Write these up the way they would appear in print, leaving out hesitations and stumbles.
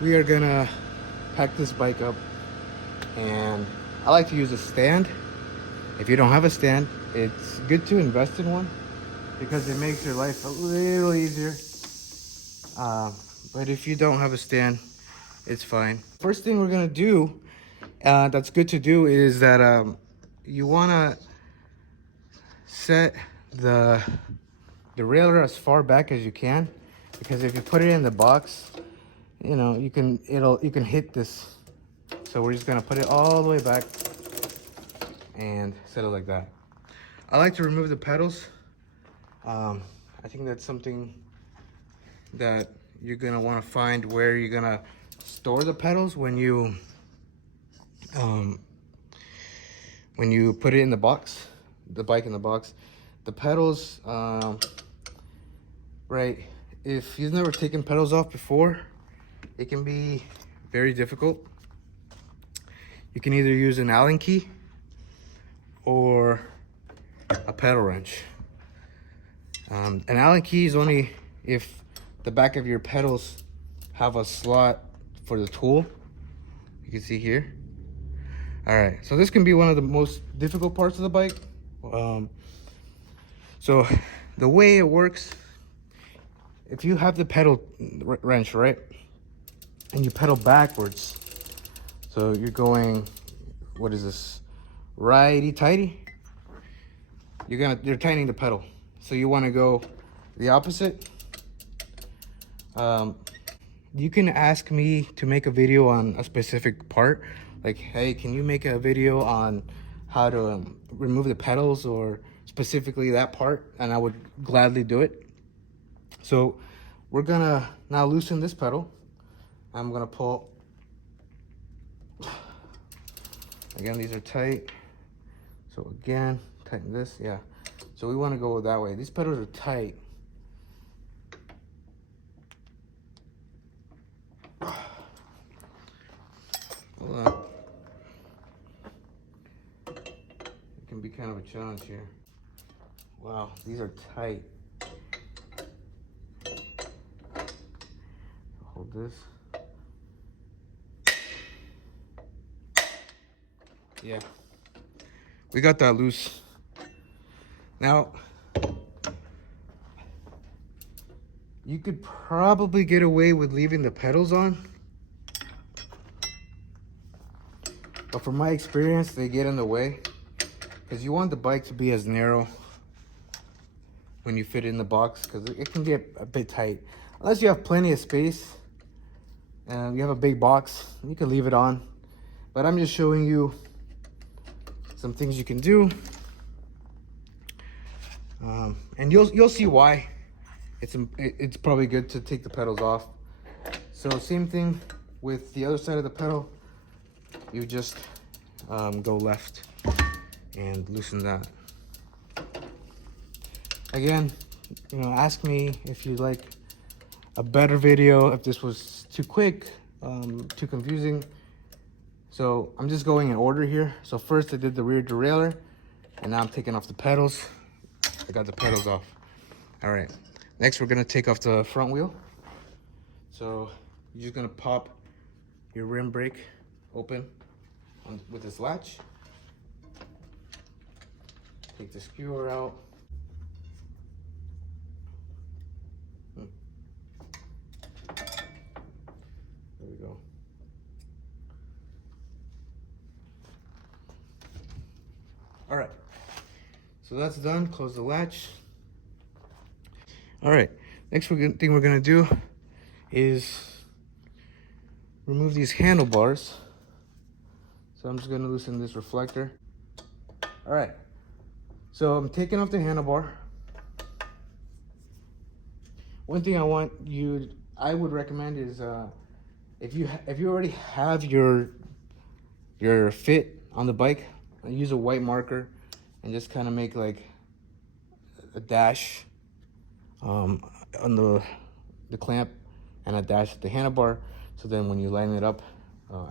we are gonna pack this bike up, and I like to use a stand. If you don't have a stand, it's good to invest in one because it makes your life a little easier. But if you don't have a stand, it's fine. First thing we're gonna do, that's good to do, is that you wanna set the derailleur as far back as you can, because if you put it in the box, you know, you can hit this. So we're just gonna put it all the way back and set it like that. I like to remove the pedals. I think that's something that you're gonna want to find where you're gonna store the pedals when you put it in the box, the bike in the box. The pedals, right, if you've never taken pedals off before, it can be very difficult. You can either use an Allen key or a pedal wrench. An Allen key is only if the back of your pedals have a slot for the tool. You can see here. All right, so this can be one of the most difficult parts of the bike. So the way it works, if you have the pedal wrench, right, and you pedal backwards, so you're going, what is this, righty-tighty, you're tightening the pedal. So you want to go the opposite. You can ask me to make a video on a specific part, like, hey, can you make a video on how to remove the pedals, or specifically that part, and I would gladly do it. So we're gonna now loosen this pedal. I'm gonna pull. Again, these are tight. So again, tighten this, yeah. So we wanna go that way. These pedals are tight. Hold on. It can be kind of a challenge here. Wow, these are tight. Hold this. Yeah, we got that loose. Now, you could probably get away with leaving the pedals on, but from my experience, they get in the way, because you want the bike to be as narrow when you fit it in the box, because it can get a bit tight. Unless you have plenty of space and you have a big box, you can leave it on. But I'm just showing you some things you can do, and you'll see why it's probably good to take the pedals off. So same thing with the other side of the pedal. You just go left and loosen that. Again, you know, ask me if you'd like a better video, if this was too quick, too confusing. So I'm just going in order here. So first I did the rear derailleur, and now I'm taking off the pedals. I got the pedals off. All right, next we're gonna take off the front wheel. So you're just gonna pop your rim brake open with this latch. Take the skewer out. There we go. All right, so that's done. Close the latch. All right, next thing we're gonna do is remove these handlebars. So I'm just gonna loosen this reflector. All right, so I'm taking off the handlebar. One thing I would recommend is if you already have your fit on the bike, use a white marker and just kind of make like a dash on the clamp and a dash at the handlebar. So then when you line it up,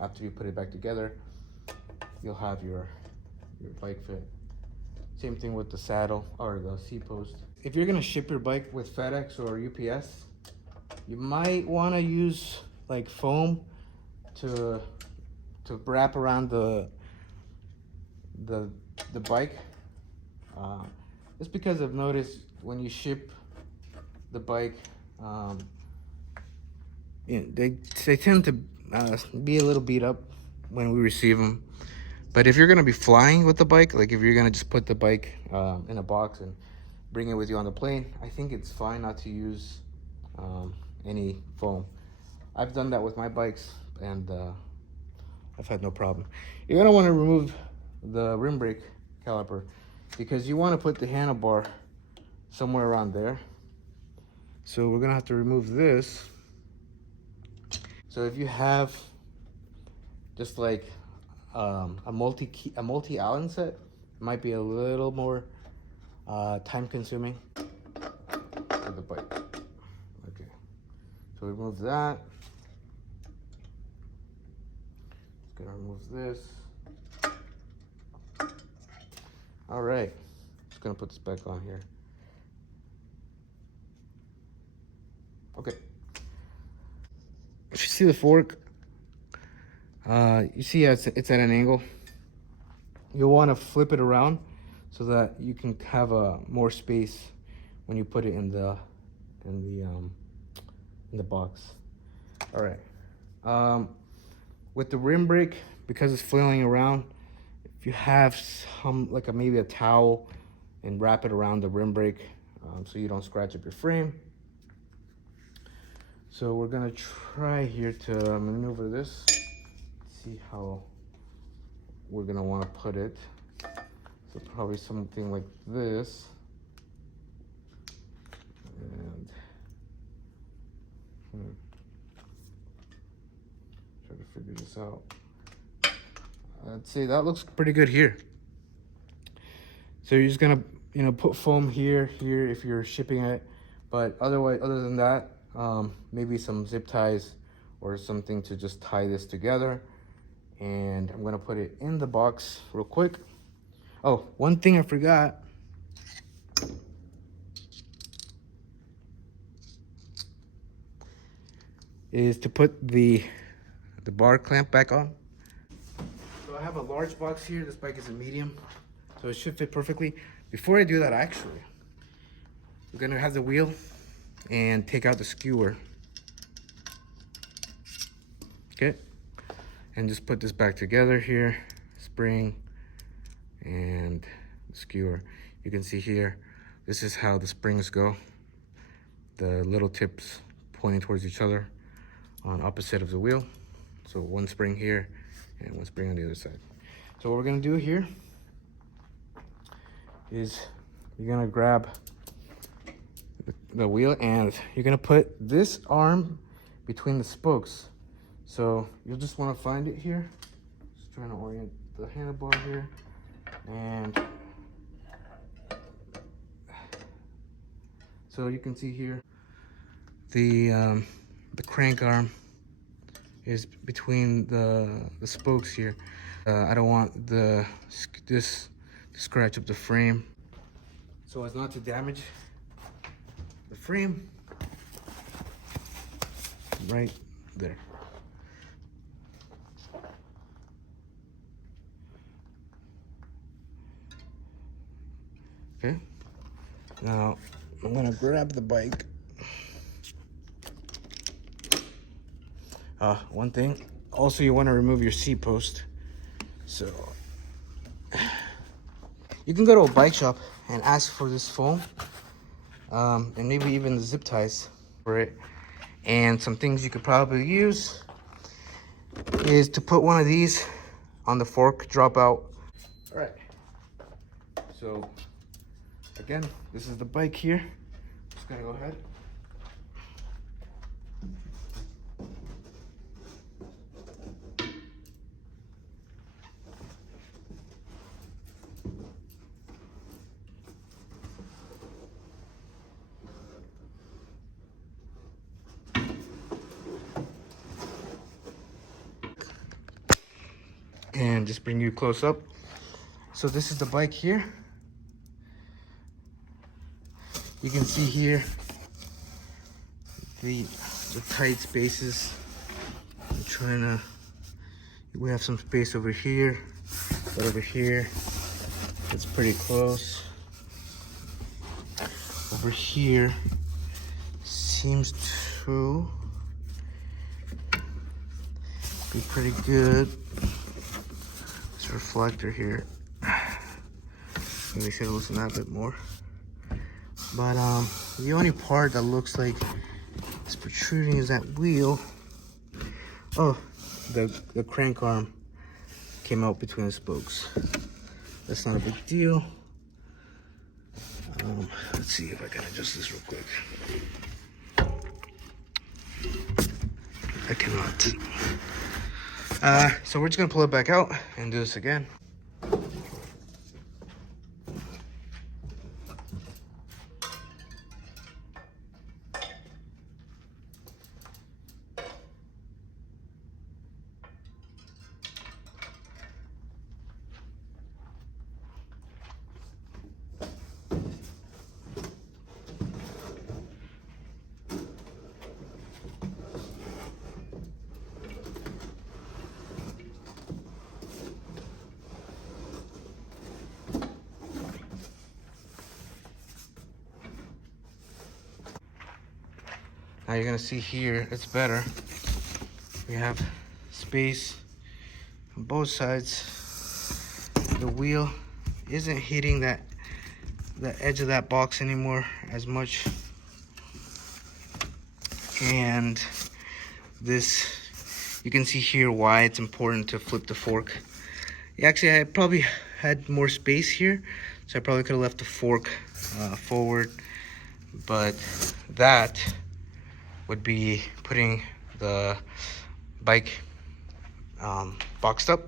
after you put it back together, you'll have your bike fit. Same thing with the saddle or the seat post. If you're gonna ship your bike with FedEx or UPS, you might wanna use like foam to wrap around the bike. Just because I've noticed when you ship the bike, they tend to be a little beat up when we receive them. But if you're gonna be flying with the bike, like if you're gonna just put the bike in a box and bring it with you on the plane, I think it's fine not to use any foam. I've done that with my bikes, and I've had no problem. You're gonna want to remove the rim brake caliper because you want to put the handlebar somewhere around there. So we're gonna have to remove this. So if you have just like a multi Allen set, it might be a little more time consuming for the bike. Okay, so we remove that. Just gonna remove this. All right, just gonna put this back on here. Okay. If you see the fork, you see it's at an angle. You'll want to flip it around so that you can have more space when you put it in the box. All right. With the rim brake, because it's flailing around, if you have some maybe a towel and wrap it around the rim brake so you don't scratch up your frame. So we're gonna try here to maneuver this, see how we're gonna want to put it. So probably something like this. And try to figure this out. I'd say that looks pretty good here. So you're just gonna, put foam here if you're shipping it, but other than that, maybe some zip ties or something to just tie this together. And I'm gonna put it in the box real quick. Oh, one thing I forgot. Is to put the bar clamp back on. So I have a large box here. This bike is a medium, so it should fit perfectly. Before I do that, actually, we're gonna have the wheel and take out the skewer. Okay, and just put this back together here, spring and the skewer. You can see here, this is how the springs go. The little tips pointing towards each other on opposite of the wheel. So one spring here and one spring on the other side. So what we're gonna do here is you're gonna grab the wheel and you're gonna put this arm between the spokes. So you'll just wanna find it here. Just trying to orient the handlebar here. And so you can see here, the crank arm is between the spokes here. I don't want this to scratch up the frame, so as not to damage the frame. Right there. Okay. Now I'm gonna grab the bike. One thing, also you want to remove your seat post. So you can go to a bike shop and ask for this foam, and maybe even the zip ties for it. And some things you could probably use is to put one of these on the fork drop out. All right. So again, this is the bike here. Just gonna go ahead. And just bring you close up. So this is the bike here. You can see here the tight spaces trying to, we have some space over here, but over here, it's pretty close. Over here, seems to be pretty good. This reflector here, maybe should loosen that a bit more. But the only part that looks like it's protruding is that wheel. Oh, the crank arm came out between the spokes. That's not a big deal. Let's see if I can adjust this real quick. I cannot. So we're just gonna pull it back out and do this again. Now you're gonna see here, it's better. We have space on both sides. The wheel isn't hitting the edge of that box anymore as much. And this, you can see here why it's important to flip the fork. Actually, I probably had more space here, so I probably could have left the fork forward, but that would be putting the bike boxed up,